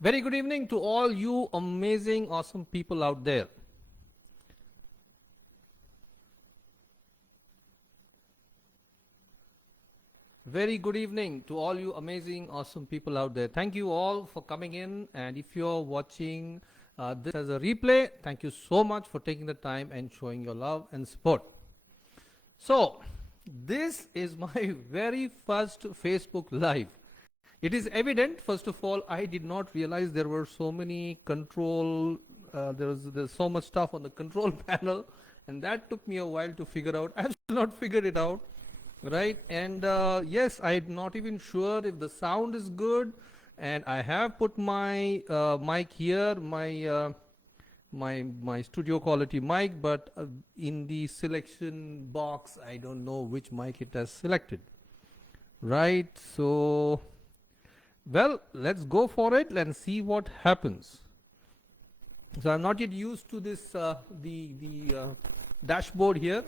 Very good evening to all you amazing, awesome people out there. Very good evening to all you amazing, awesome people out there. Thank you all for coming in. And if you're watching this as a replay, thank you so much for taking the time and showing your love and support. So, this is my very first Facebook Live. It is evident, first of all, I did not realize there were so many there's so much stuff on the control panel, and that took me a while to figure out. I have still not figured it out, right? And yes, I'm not even sure if the sound is good, and I have put my mic here, my studio quality mic, but in the selection box, I don't know which mic it has selected, right? So well, let's go for it and see what happens. So I'm not yet used to this the dashboard here.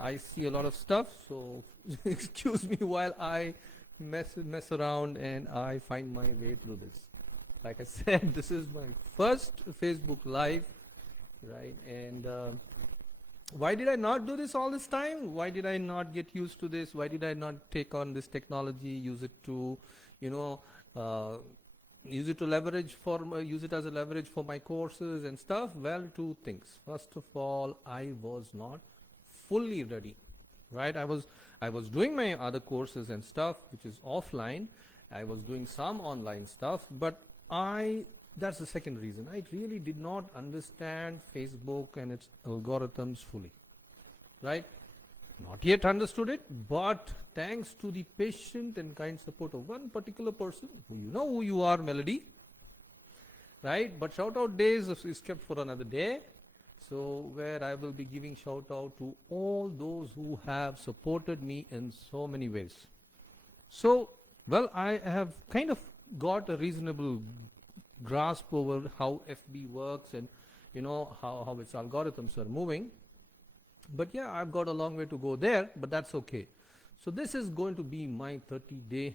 I see a lot of stuff, so excuse me while I mess around and I find my way through this. Like I said, this is my first Facebook Live, right? And why did I not do this all this time? Why did I not get used to this? Why did I not take on this technology, use it to, you know, use it as a leverage for my courses and stuff? Well, two things. First of all, I was not fully ready, right? I was doing my other courses and stuff, which is offline. I was doing some online stuff, but that's the second reason. I really did not understand Facebook and its algorithms fully, right? Not yet understood it, but thanks to the patient and kind support of one particular person, who you are, Melody, right? But shout out days is kept for another day. So where I will be giving shout out to all those who have supported me in so many ways. So, well, I have kind of got a reasonable grasp over how FB works and how its algorithms are moving. But yeah, I've got a long way to go there, but that's okay. So this is going to be my 30-day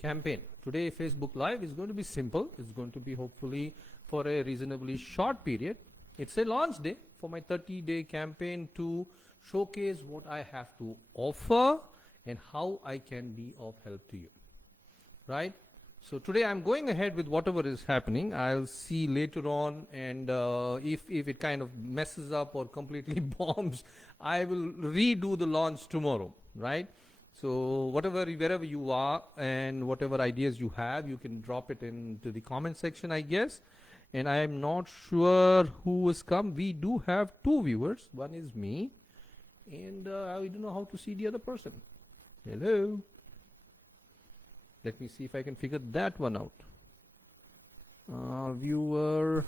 campaign. Today, Facebook Live is going to be simple. It's going to be hopefully for a reasonably short period. It's a launch day for my 30-day campaign to showcase what I have to offer and how I can be of help to you, right? So today I'm going ahead with whatever is happening. I'll see later on, and if it kind of messes up or completely bombs, I will redo the launch tomorrow, right? So wherever you are and whatever ideas you have, you can drop it into the comment section, I guess. And I am not sure who has come. We do have two viewers. One is me, and I don't know how to see the other person. Hello. Let me see if I can figure that one out. Viewer,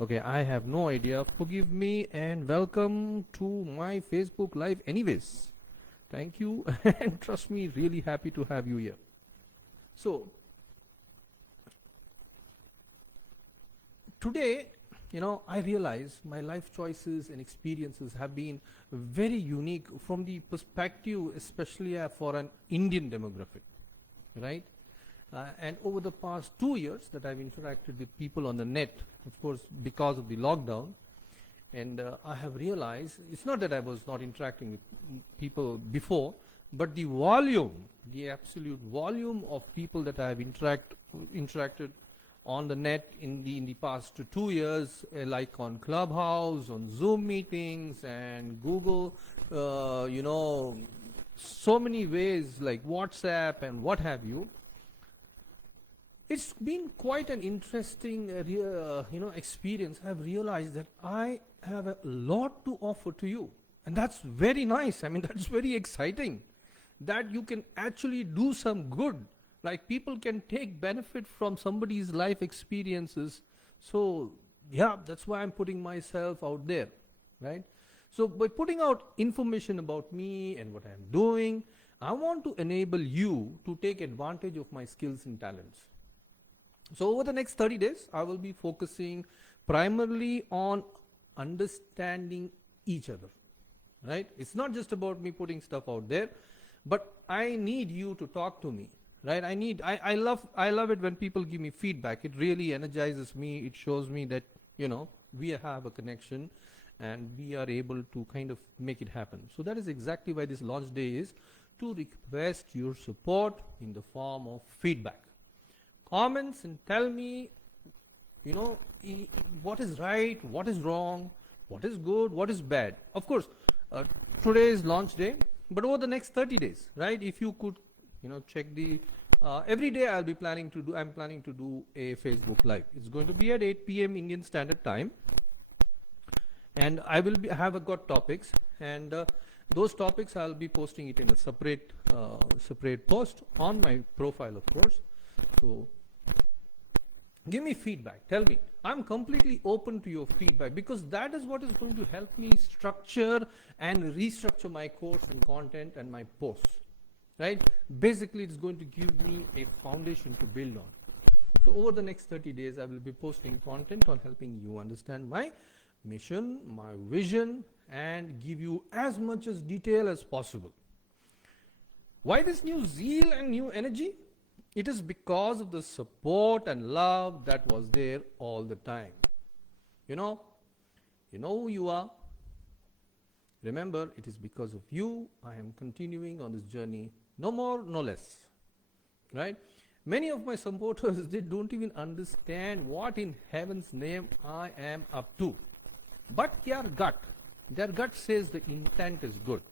okay, I have no idea. Forgive me and welcome to my Facebook Live anyways. Thank you and trust me, really happy to have you here. So, today, I realize my life choices and experiences have been very unique from the perspective, especially for an Indian demographic, right? And over the past 2 years that I've interacted with people on the net, of course, because of the lockdown, and I have realized it's not that I was not interacting with people before, but the absolute volume of people that I have interacted on the net in the past 2 years, like on Clubhouse, on Zoom meetings, and Google, so many ways like WhatsApp and what have you. It's been quite an interesting, experience. I've realized that I have a lot to offer to you, and that's very nice. I mean, that's very exciting. That you can actually do some good. Like people can take benefit from somebody's life experiences. So yeah, that's why I'm putting myself out there, right? So by putting out information about me and what I'm doing, I want to enable you to take advantage of my skills and talents. So over the next 30 days, I will be focusing primarily on understanding each other, right? It's not just about me putting stuff out there, but I need you to talk to me, right? I love it when people give me feedback. It really energizes me. It shows me that, we have a connection and we are able to kind of make it happen. So that is exactly why this launch day is, to request your support in the form of feedback. Comments and tell me, what is right, what is wrong, what is good, what is bad. Of course, today is launch day, but over the next 30 days, right? If you could, check the every day I'm planning to do a Facebook Live. It's going to be at 8 p.m. Indian Standard Time, and I will have got topics, and those topics I'll be posting it in a separate post on my profile, of course. So give me feedback. Tell me. I'm completely open to your feedback, because that is what is going to help me structure and restructure my course and content and my posts. Right? Basically, it's going to give me a foundation to build on. So over the next 30 days, I will be posting content on helping you understand my mission, my vision, and give you as much as detail as possible. Why this new zeal and new energy? It is because of the support and love that was there all the time. You know who you are. Remember, it is because of you I am continuing on this journey. No more, no less. Right? Many of my supporters, they don't even understand what in heaven's name I am up to. But their gut says the intent is good.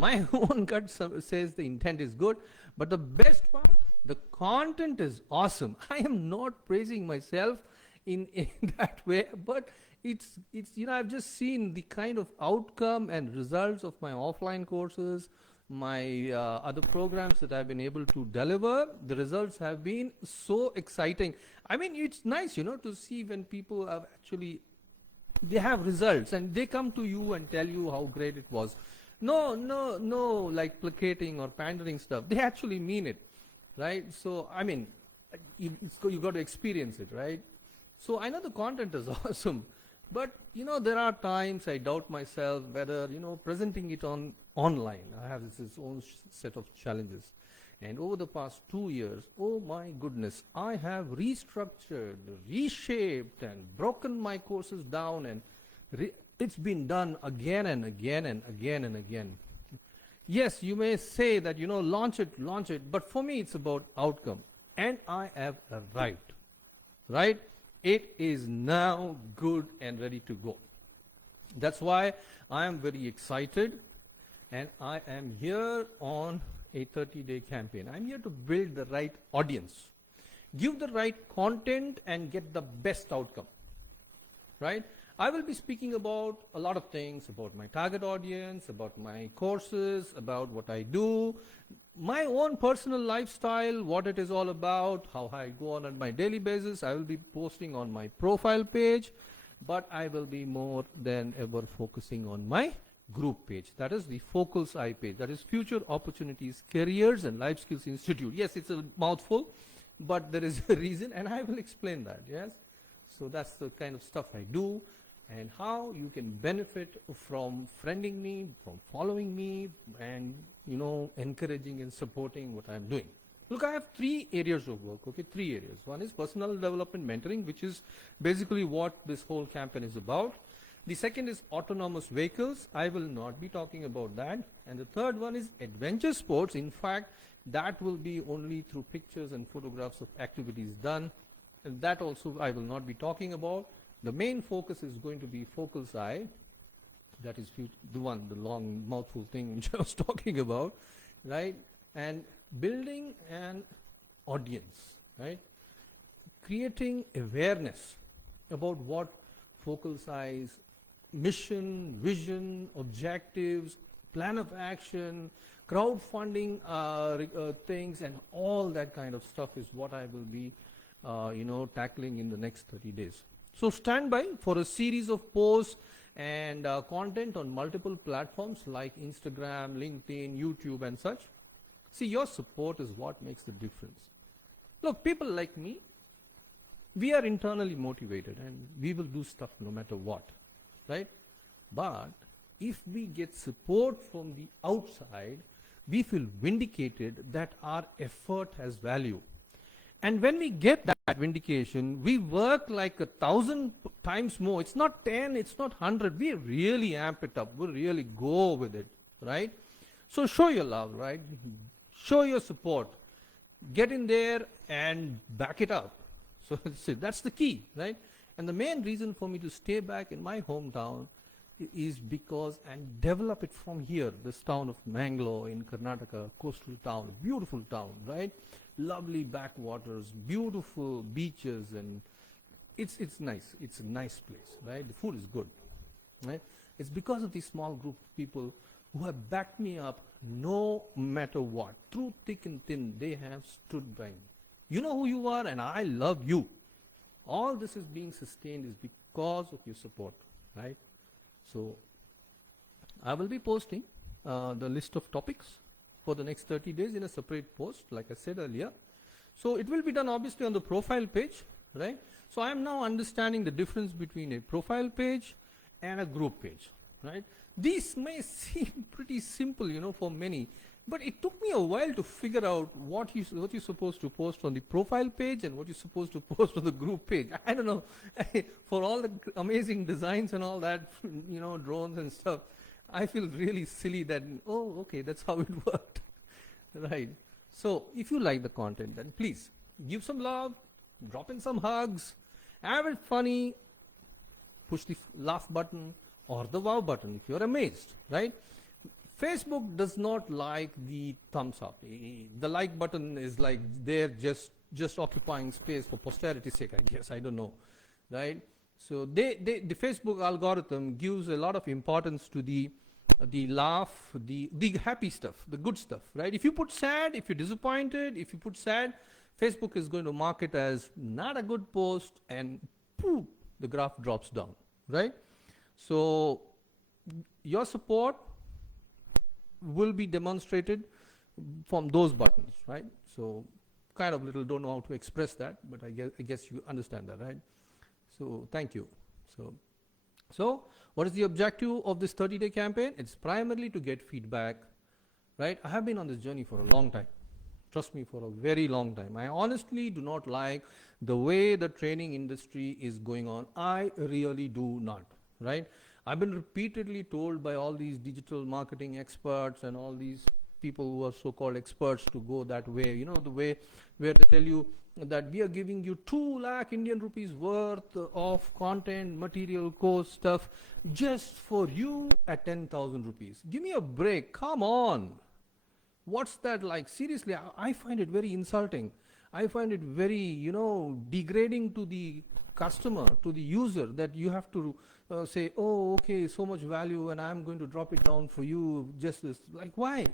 My own gut says the intent is good, but the best part, the content is awesome. I am not praising myself in that way, but it's I've just seen the kind of outcome and results of my offline courses, my other programs that I've been able to deliver. The results have been so exciting. I mean, it's nice, to see when people have actually, they have results and they come to you and tell you how great it was. No, like placating or pandering stuff. They actually mean it, right? So, I mean, you got to experience it, right? So, I know the content is awesome, but, there are times I doubt myself whether, presenting it online. I have its own set of challenges. And over the past 2 years, oh my goodness, I have restructured, reshaped, and broken my courses down, and it's been done again and again and again and again. Yes, you may say that, launch it, but for me it's about outcome. And I have arrived, right? It is now good and ready to go. That's why I am very excited, and I am here on a 30-day campaign. I'm here to build the right audience, give the right content, and get the best outcome, right? I will be speaking about a lot of things, about my target audience, about my courses, about what I do, my own personal lifestyle, what it is all about, how I go on my daily basis. I will be posting on my profile page, but I will be more than ever focusing on my group page. That is the Focus I page. That is Future Opportunities, Careers and Life Skills Institute. Yes, it's a mouthful, but there is a reason, and I will explain that. Yes, so that's the kind of stuff I do, and how you can benefit from friending me, from following me, and encouraging and supporting what I'm doing. Look, I have 3 areas of work. Okay, 3 areas. One is personal development mentoring, which is basically what this whole campaign is about. The second is autonomous vehicles. I will not be talking about that. And the third one is adventure sports. In fact, that will be only through pictures and photographs of activities done. And that also I will not be talking about. The main focus is going to be Focus I. That is the long mouthful thing which I was talking about, right? And building an audience, right? Creating awareness about what Focus I's mission, vision, objectives, plan of action, crowdfunding things, and all that kind of stuff is what I will be, tackling in the next 30 days. So stand by for a series of posts and content on multiple platforms like Instagram, LinkedIn, YouTube, and such. See, your support is what makes the difference. Look, people like me, we are internally motivated and we will do stuff no matter what, right? But if we get support from the outside, we feel vindicated that our effort has value. And when we get that vindication, we work like 1,000 times more. It's not 10, it's not 100. We really amp it up. We really go with it, right? So show your love, right? Show your support. Get in there and back it up. So that's the key, right? And the main reason for me to stay back in my hometown is because and develop it from here, this town of Mangalore in Karnataka, coastal town, beautiful town, right? Lovely backwaters, beautiful beaches, and it's nice. It's a nice place, right? The food is good, right? It's because of this small group of people who have backed me up no matter what. Through thick and thin, they have stood by me. You know who you are, and I love you. All this is being sustained is because of your support, right? So I will be posting the list of topics for the next 30 days in a separate post, like I said earlier. So it will be done obviously on the profile page, right? So I am now understanding the difference between a profile page and a group page, right? These may seem pretty simple, you know, for many, but it took me a while to figure out what you're supposed to post on the profile page and what you're supposed to post on the group page. I don't know, for all the amazing designs and all that, you know, drones and stuff, I feel really silly that, oh, okay, that's how it worked, right? So if you like the content, then please give some love, drop in some hugs, have it funny, push the laugh button or the wow button if you're amazed, right? Facebook does not like the thumbs up. The like button is like they're just occupying space for posterity's sake, I guess. I don't know, right? So the Facebook algorithm gives a lot of importance to the laugh, the happy stuff, the good stuff, right? If you put sad, if you're disappointed, if you put sad, Facebook is going to mark it as not a good post, and poof, the graph drops down, right? So your support will be demonstrated from those buttons, right? So kind of little don't know how to express that, but I guess you understand that, right? So thank you. So what is the objective of this 30-day campaign? It's primarily to get feedback, right? I have been on this journey for a long time. Trust me, for a very long time. I honestly do not like the way the training industry is going on. I really do not, right? I've been repeatedly told by all these digital marketing experts and all these people who are so-called experts to go that way, you know, the way where they tell you that we are giving you 2 lakh Indian rupees worth of content, material, course stuff just for you at 10,000 rupees. Give me a break. Come on. What's that like? Seriously, I find it very insulting. I find it very, you know, degrading to the customer, to the user, that you have to say, oh, okay, so much value and I'm going to drop it down for you just this. Like, why?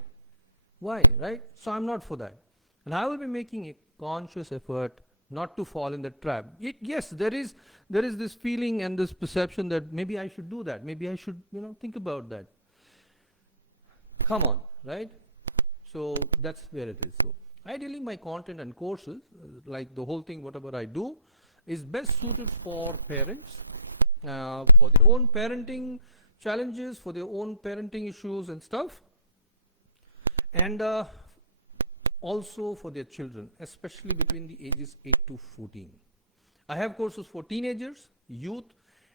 Why, right? So I'm not for that. And I will be making a conscious effort not to fall in the trap. Yes, there is this feeling and this perception that maybe I should do that. Maybe I should, you know, think about that. Come on, right? So that's where it is. So ideally, my content and courses, like the whole thing, whatever I do, is best suited for parents, for their own parenting challenges, for their own parenting issues and stuff, and also for their children, especially between the ages 8 to 14. I have courses for teenagers, youth,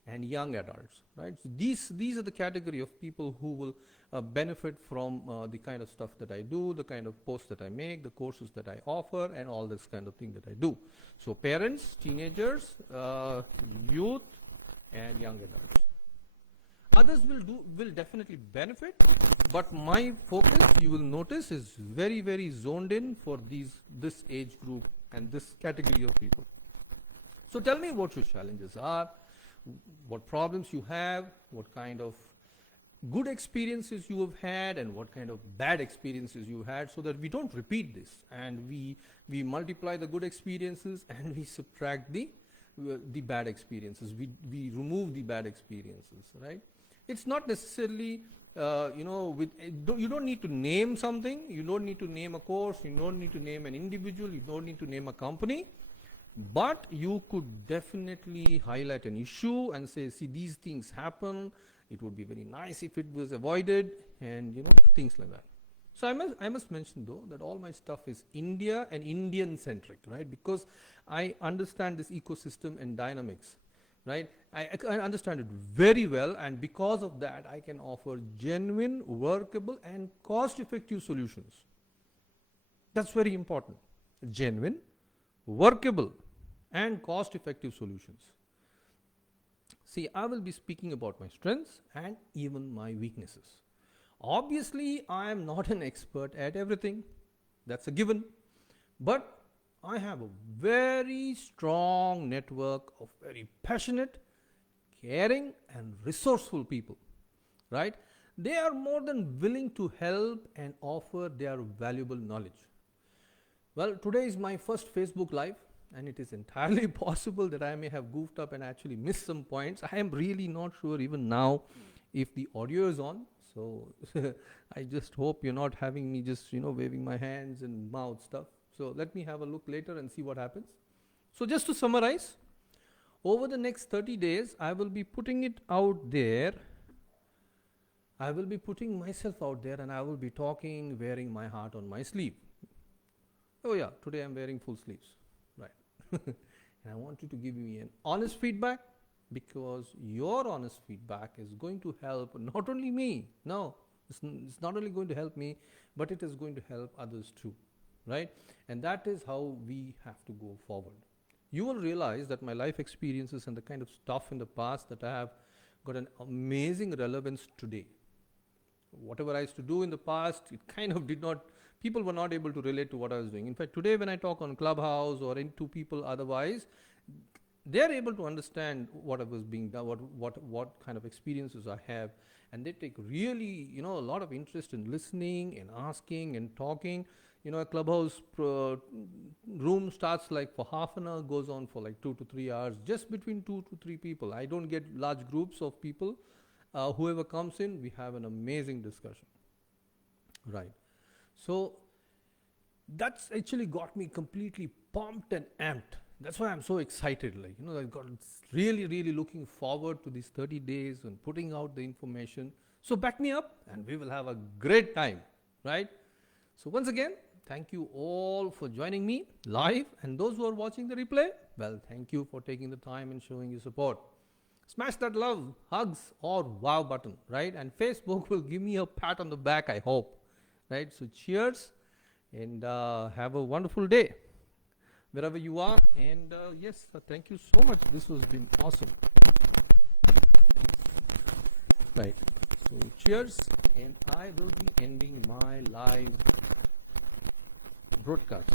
and young adults, right? So these are the category of people who will benefit from the kind of stuff that I do, the kind of posts that I make, the courses that I offer, and all this kind of thing that I do. So parents, teenagers, youth, and young adults. Others will definitely benefit, but my focus, you will notice, is very, very zoned in for this age group and this category of people. So tell me what your challenges are, what problems you have, what kind of good experiences you have had, and what kind of bad experiences you had, so that we don't repeat this, and we multiply the good experiences and we subtract the bad experiences. We remove the bad experiences, right? It's not necessarily, you know, you don't need to name something. You don't need to name a course. You don't need to name an individual. You don't need to name a company. But you could definitely highlight an issue and say, see, these things happen. It would be very nice if it was avoided, and, you know, things like that. So I must mention though that all my stuff is India and Indian centric, right? Because I understand this ecosystem and dynamics, right? I understand it very well, and because of that, I can offer genuine, workable, and cost-effective solutions. That's very important. Genuine, workable, and cost-effective solutions. See, I will be speaking about my strengths and even my weaknesses. Obviously, I am not an expert at everything. That's a given. But I have a very strong network of very passionate, caring, and resourceful people, right? They are more than willing to help and offer their valuable knowledge. Well, today is my first Facebook Live, and it is entirely possible that I may have goofed up and actually missed some points. I am really not sure even now if the audio is on. So I just hope you're not having me just, waving my hands and mouth stuff. So let me have a look later and see what happens. So just to summarize, over the next 30 days, I will be putting it out there. I will be putting myself out there, and I will be talking, wearing my heart on my sleeve. Oh yeah, today I'm wearing full sleeves, right? And I want you to give me an honest feedback, because your honest feedback is going to help not only me, no, it's not only going to help me, but it is going to help others too, right? And that is how we have to go forward. You will realize that my life experiences and the kind of stuff in the past that I have got an amazing relevance today. Whatever I used to do in the past, it kind of did not, people were not able to relate to what I was doing. In fact, today when I talk on Clubhouse or into people otherwise, they're able to understand what was being done, what kind of experiences I have, and they take really, a lot of interest in listening and asking and talking. A Clubhouse room starts like for half an hour, goes on for like 2 to 3 hours, just between 2 to 3 people. I don't get large groups of people. Whoever comes in, we have an amazing discussion, right? So that's actually got me completely pumped and amped. That's why I'm so excited. I've got really, really looking forward to these 30 days and putting out the information. So back me up, and we will have a great time, right? So once again, thank you all for joining me live, and those who are watching the replay, well, thank you for taking the time and showing your support. Smash that love, hugs, or wow button, right? And Facebook will give me a pat on the back, I hope, right? So cheers, and have a wonderful day wherever you are. And yes, thank you so much. This has been awesome, right? So cheers, and I will be ending my live broadcast.